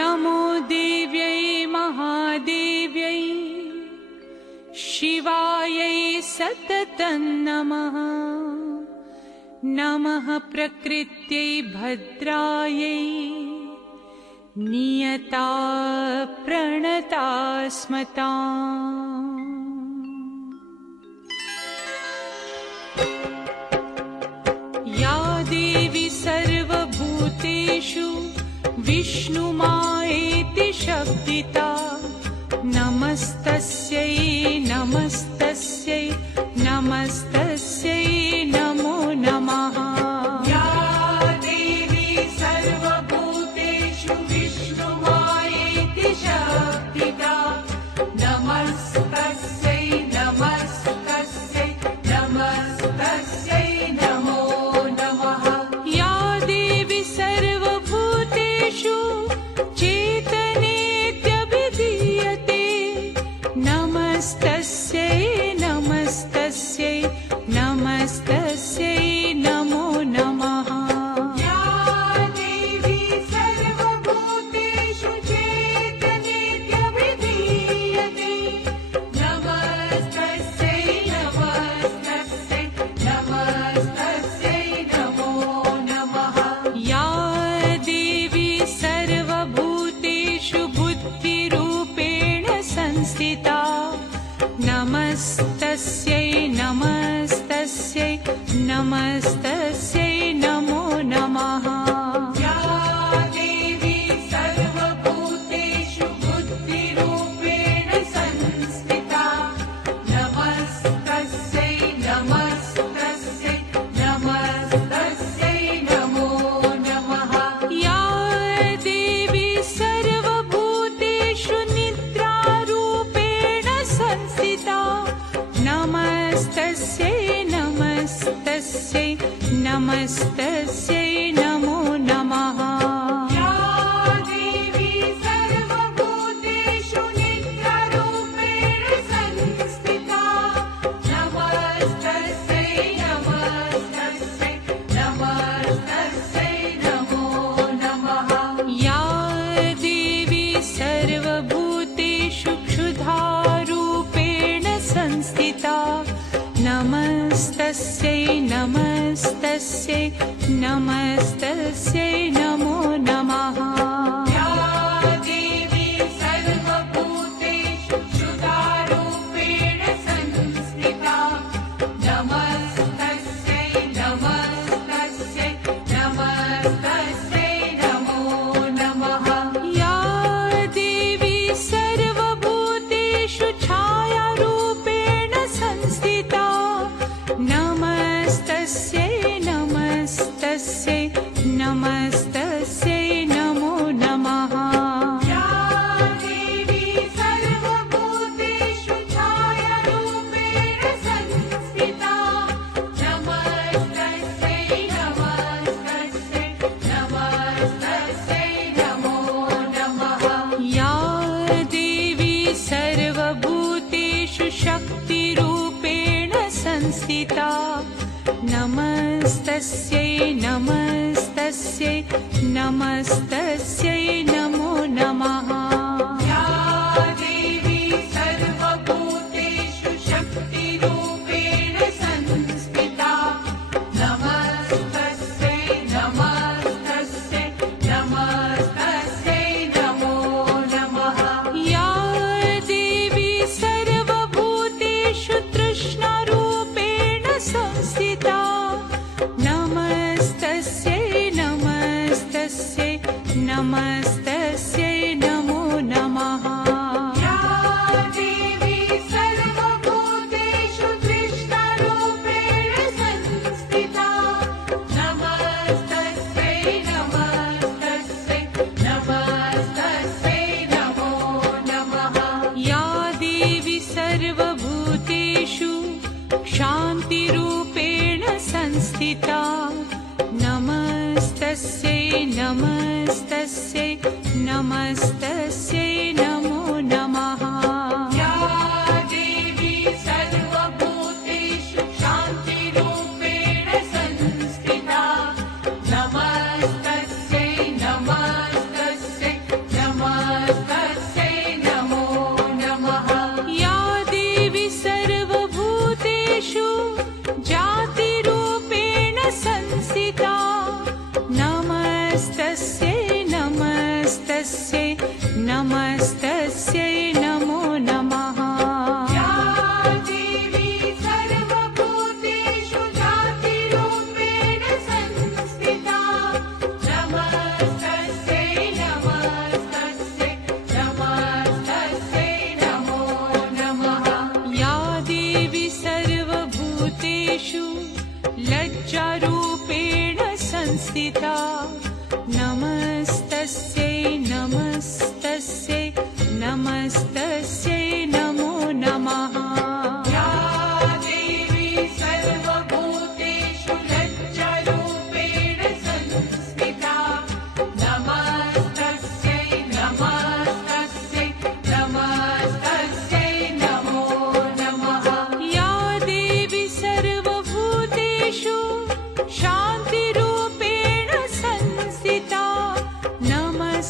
नमो देव्यै महादेव्यै शिवायै सततं नमः। नमः प्रकृत्यै भद्रायै नियता प्रणता स्मताम्। या देवी सर्वभूतेषु विष्णुमायेति शब्दिता नमस्तस्यै नमस्तस्यै नमस्तस्यै नमो नमः। या देवी सर्वभूतेषु विष्णुमायेति शब्दिता नमस्तस्यै नमस्तस्यै नमस्तस्यै नमो नमः। या देवी सर्वभूतेषु चेतनेत्यभिधीयते नमस्तस्यै नमस्तस्यै नमस्तस्यै नमो नमः। या देवी सर्वभूतेषु चेतनेत्यभिधीयते नमस्तस्यै नमस्तस्यै नमस्तस्यै नमो नमः। या देवी सर्वभूतेषु बुद्धिरूपेण संस्थिता नमस्तस्यै नमस्तस्यै नमस्तस्यै नमो नमः। या देवी सर्वभूतेषु बुद्धिरूपेण संस्थिता नमस्तस्यै नमस्तस्यै नमस्तस्यै नमो नमः। या देवी सर्वभूतेषु निद्रारूपेण संस्थिता नमस्तस्यै नमस्तस्यै नमस्तस्यै नमो नमः। या देवी सर्वभूतेषु निद्रारूपेण संस्थिता नमस्तस्यै नमस्तस्यै नमस्तस्यै नमो नमः। या देवी सर्वभूतेषु क्षुधारूपेण संस्थिता नमस्तस्यै नमस्तस्यै नमस्तस्यै नमो नमः। या देवी सर्वभूतेषु क्षुधारूपेण संस्थिता नमस्तस्यै नमस्तस्यै नमस्तस्यै नमो नमः। या देवी सर्वभूतेषु छायारूपेण संस्थिता नमस्तस्यै नमस्तस्यै नमस्तस्यै नमो नमः। या देवी सर्वभूतेषु छायारूपेण संस्थिता नमस्तस्यै नमस्तस्यै नमस्तस्यै नमो नमः। या देवी सर्वभूतेषु शक्तिरूपेण संस्थिता नमस्तस्यै नमस्तस्यै नमस्तस्यै नमो नमः। या देवी सर्वभूतेषु शक्तिरूपेण संस्थिता नमस्तस्यै नमस्तस्यै नमस्तस्यै नमो नमः। या देवी सर्वभूतेषु तृष्णारूपेण संस्थिता नमस्तस्यै नमस्तस्यै नमस्तस्यै नमो नमः। या देवी सर्वभूतेषु तृष्णारूपेण संस्थिता नमस्तस्यै नमस्तस्यै नमस्तस्यै नमो नमः। या देवी सर्वभूतेषु शान्तिरूपेण संस्थिता नमस्तस्यै नमस्तस्यै नमस्तस्यै नमो नमः। या देवी सर्वभूतेषु शान्तिरूपेण संस्थिता नमस्तस्यै नमस्तस्यै नमस्तस्यै नमस्तस्यै नमस्तस्यै नमो नमः या देवी सर्वभूतेषु जातिरूपेण संस्थिता नमस्तस्यै नमस्तस्यै नमस्तस्यै नमो नमः या देवी सर्वभूतेषु लज्जारूपेण संस्थिता नमस्तस्यै नमस्तस्यै नमस्तस्यै नमो नमः या देवी सर्वभूतेषु लज्जारूपेण संस्थिता नमस्तस्यै नमस्तस्यै नमस्तस्यै नमो नमः या देवी सर्वभूतेषु शान्तिरूपेण संस्थिता नमस्तस्यै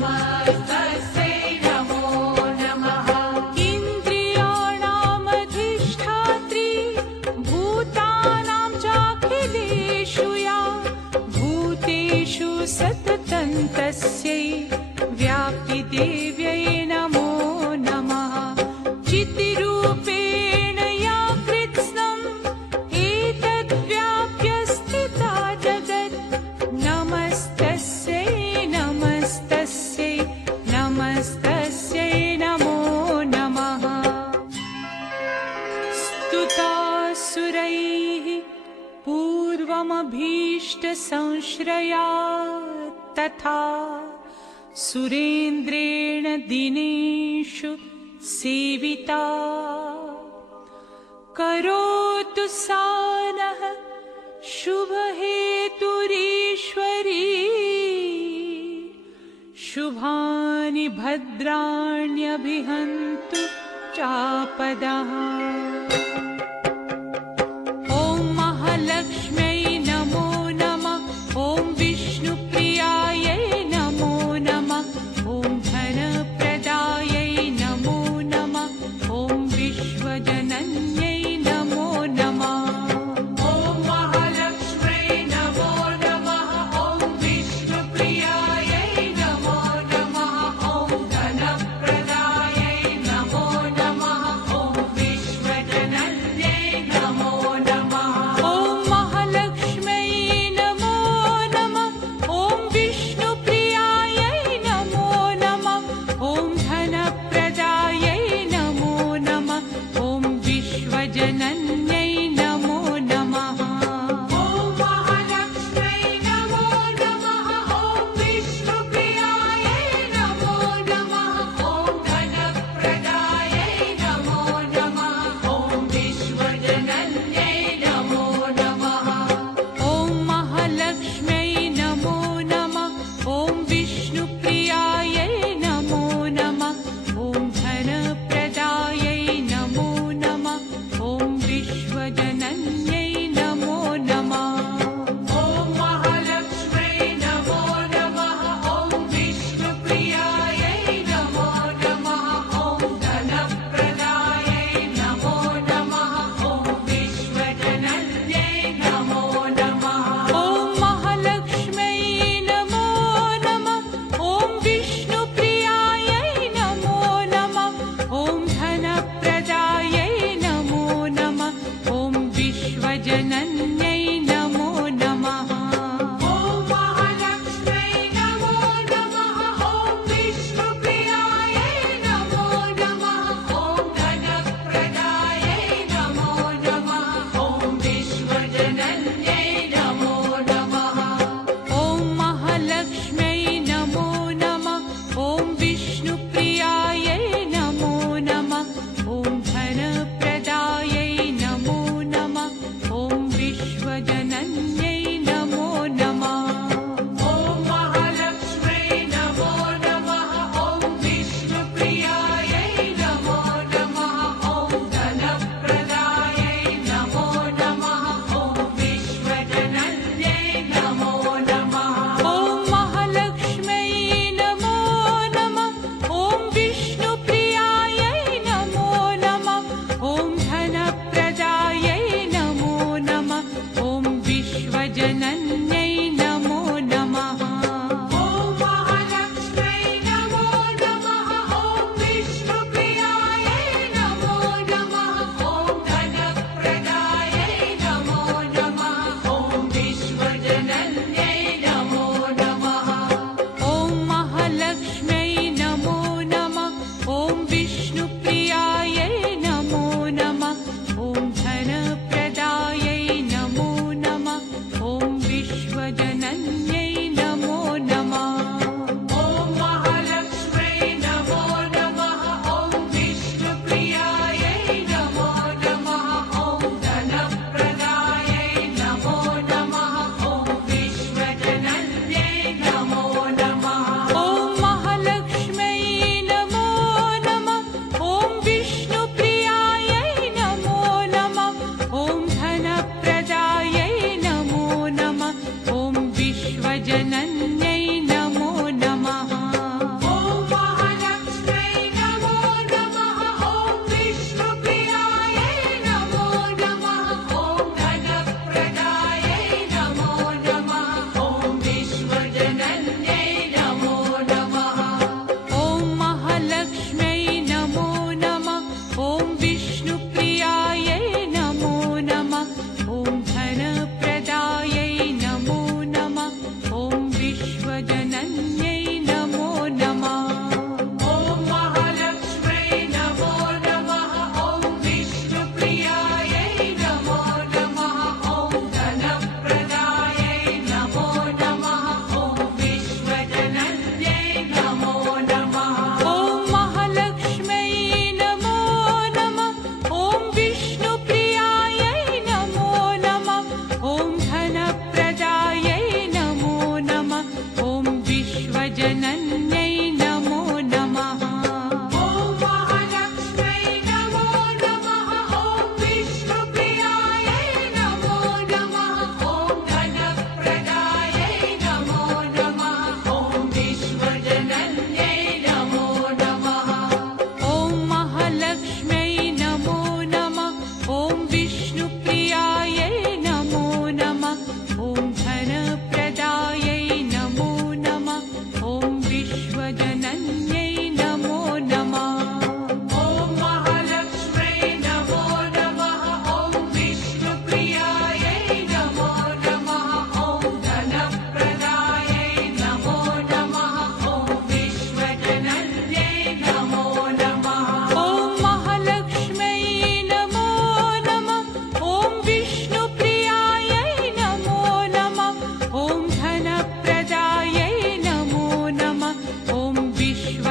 नमस्तस्यै नमो नमः इन्द्रियाणामधिष्ठात्री भूतानां चाखिलेषु या भूतेषु सततं तस्यै व्याप्तिदेव्यै नमो नमः चितिरूपेण या कृत्स्नम् एतद्व्याप्य स्थिता जगत् नमस्तस्यै नमस्तस्यै नमस्तस्यै नमो नमः स्तुतासुरैः पूर्वमभीष्टसंश्रया तथा सुरेन्द्रेण दिनेषु सेविता करोतु सा नः शुभहेतुरीश्वरी शुभानि भद्राण्यभिहन्तु चापदः ॐ महालक्ष्म्यै नमो नमः ॐ विष्णुप्रियायै नमो नमः ॐ धनप्रदायै नमो नमः ॐ विश्वजनन्यै नमो नमः ॐ महालक्ष्म्यै नमो नमः ॐ विष्णुप्रियायै नमो नमः ॐ धनप्रदायै नमो नमः ॐ विश्वजनन्यै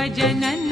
गजनन